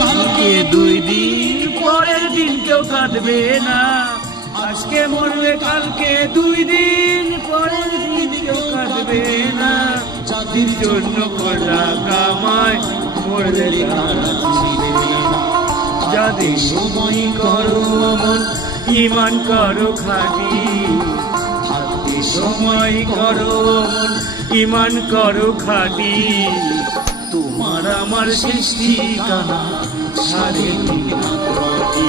কালকে 2 দিন পরের দিন কেউ কাঁদবে না। আজকে মরলে কালকে 2 দিন পরের দিন কেউ কাঁদবে না। যাদের জন্য করা কামায় মরলে তারা চিনবে না। যাদের সময় করো অমন ঈমান করো খাঁটি, থাকতে সময় করো অমন ঈমান করো খাঁটি। তোমার আমার শেষ ঠিকানা সাড়ে 3 হাত মাটি।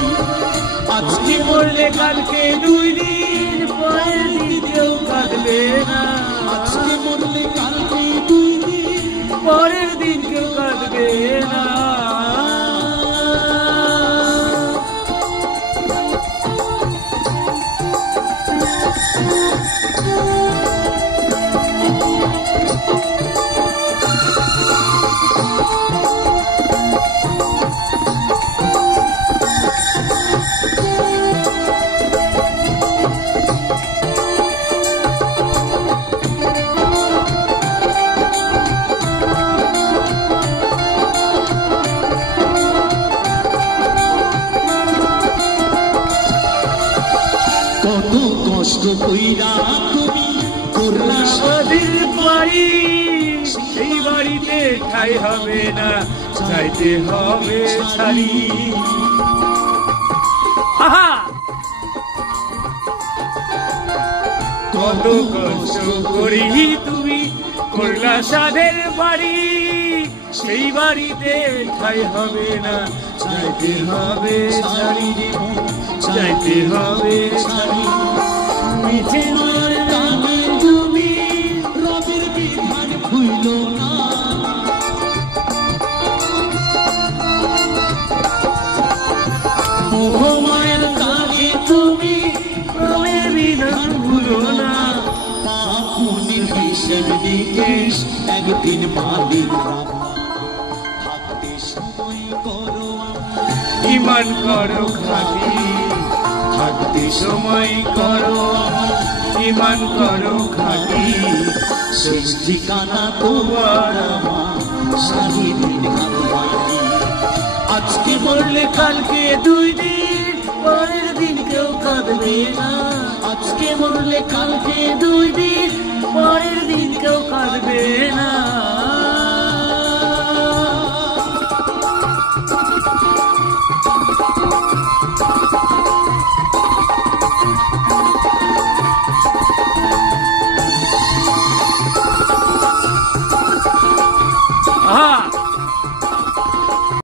আজকে মরলে কালকে 2 দিন পরের দিন কেউ কাঁদবে না। আজকে মরলে কালকে 2 দিন পরের দিন কেউ কাঁদবে না। কত কষ্ট কইরা তুমি করলা স্বাদের বাড়ি, সেই বাড়িতে ঠাই হবে না, চাইতে হবে ছাড়ি। কত কষ্ট করি তুমি করলা স্বাদের বাড়ি, সেই বাড়িতে ঠাই হবে না, চাইতে হবে ছাড়ি, চাইতে হবে ছাড়ি। মিঠে মার নামে তুমি রবের বিধান ভুইল না। মোহমায়ের কাছে তুমি রবের বিধান ভুলো না। পাপ পুণ্যের হিসেব নিকেশ একদিন মালিক থাকতে সময় করো ঈমান করো খাঁটি, থাকতে সময় করো ঈমান করো খাঁটি। শেষ ঠিকানা তোমার আমার সাড়ে 3 হাত মাটি। আজকে মরলে কালকে 2 দিন পরের দিন কেউ কাঁদবে না। আজকে মরলে কালকে 2 দিন পরের দিন কেউ কাঁদবে না।